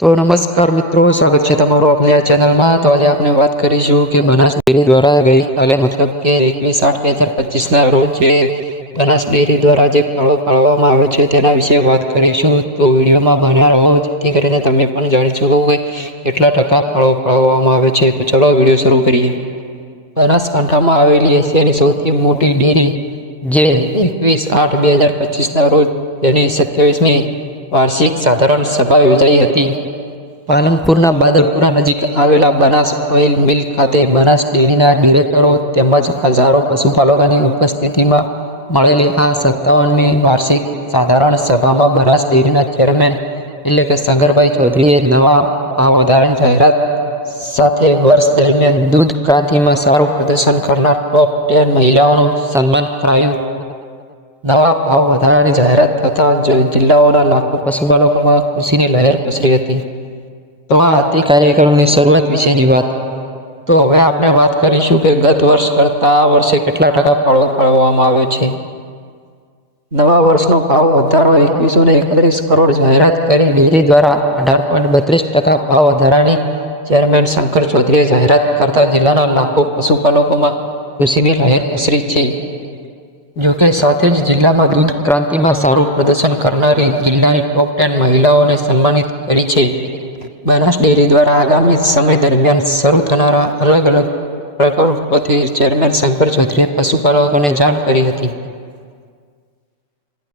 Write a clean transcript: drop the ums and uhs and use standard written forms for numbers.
તો નમસ્કાર મિત્રો, સ્વાગત છે તમારું આપણી આ ચેનલમાં। તો આજે આપણે વાત કરીશું કે બનાસ ડેરી દ્વારા ગઈકાલે મતલબ કે 21/8/2025ના રોજ જે બનાસ ડેરી દ્વારા જે ફાળો ફાળવવામાં આવે છે તેના વિશે વાત કરીશું। તો વિડીયોમાં બન્યા રહો જેથી કરીને તમે પણ જાણી શકો કે કેટલા ટકા ફાળો ફાળવવામાં આવે છે। તો ચલો વિડીયો શરૂ કરીએ। બનાસકાંઠામાં આવેલી એશિયાની સૌથી મોટી ડેરી જે 21/8/2025ના રોજ તેની 27મી વાર્ષિક સાધારણ સભા યોજાઈ હતી। પાલનપુરના બાદલપુરા નજીક આવેલા બનાસ ઓઇલ મિલ ખાતે બનાસ ડેરીના ડિરેક્ટરો તેમજ હજારો પશુપાલકોની ઉપસ્થિતિમાં મળેલી આ 57મી વાર્ષિક સાધારણ સભામાં બનાસ ડેરીના ચેરમેન એટલે કે શંકરભાઈ ચૌધરીએ નવા ભાવ વધારાની જાહેરાત સાથે વર્ષ દરમિયાન દૂધ ક્રાંતિમાં સારું પ્રદર્શન કરનાર ટોપ 10 મહિલાઓનું સન્માન કરાયું। નવા ભાવ વધારાની જાહેરાત થતાં જિલ્લાઓના લાખો પશુપાલકોમાં ખુશીની લહેર પ્રસરી હતી। તો આ હતી કાર્યક્રમની શરૂઆત વિશેની વાત। તો હવે આપણે વાત કરીશું કે ગત વર્ષ કરતાં આ વર્ષે કેટલા ટકા ફાળો ફાળવવામાં આવ્યો છે। નવા વર્ષનો ભાવ વધારો 2131 કરોડ જાહેરાત કરી ડેરી દ્વારા 18.32% ભાવ વધારાની ચેરમેન શંકર ચૌધરીએ જાહેરાત કરતા જિલ્લાના લાખો પશુપાલકોમાં ખુશીની લહેર પ્રસરી છે। જોકે સાથે જ જિલ્લામાં દૂધ ક્રાંતિમાં સારું પ્રદર્શન કરનારી જિલ્લાની ટોપ 10 મહિલાઓને સન્માનિત કરી છે। બનાસ ડેરી દ્વારા આગામી સમય દરમિયાન શરૂ થનારા અલગ અલગ પ્રકલ્પોથી ચેરમેન શંકર ચૌધરીએ પશુપાલકોને જાણ કરી હતી।